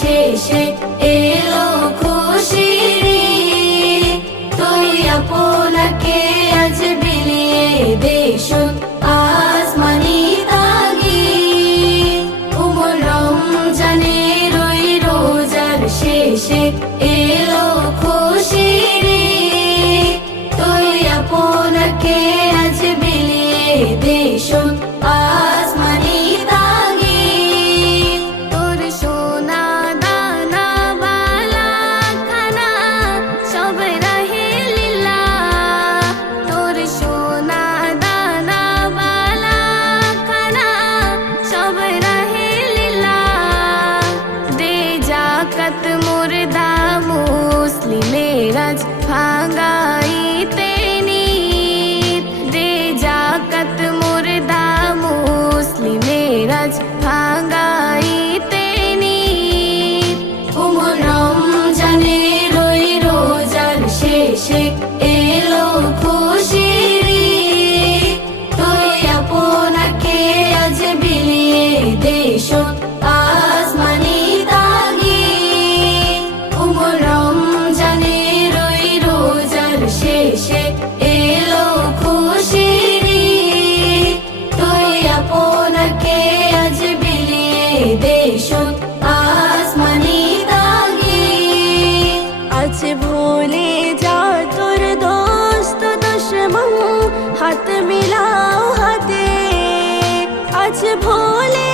শেষে এলো খুশির ঈদ। তুই আপনাকে আজ বিলিয়ে দে শুধু আসমানি তাগিদ। উমর রমজানের ওই রোজার শেষে এলো খুশির ঈদ। তুই আপনাকে আজ বিলিয়ে দে শুধু আসমানি তাগিদ। তোর সোনা দানা বালা খানা সব রাহে লিল্লাহ। তোর সোনা দানা বালা খানা সব রাহে লিল্লাহ। দে জাকাত মুর্দা মুসলিমের আজ ভাঙাইতে নিত। দে জাকাত মুর্দা মুসলিমের আজ ভাঙাইতে নিত। উমর রমজানের ওই রোজার শেষে এলো খুশির ঈদ। তুই আপনাকে আজ বিলিয়ে দে শুধু আসমানি তাগিদ। উমর রমজানের ওই রোজার শেষে এলো খুশির ঈদ। তুই আপনাকে আজ বিলিয়ে দে শুধু আসমানি তাগিদ। আজ ভুলে যা তোর দোস্ত দুশ্মন হাত মিলাও হাতে। আজ ভুলে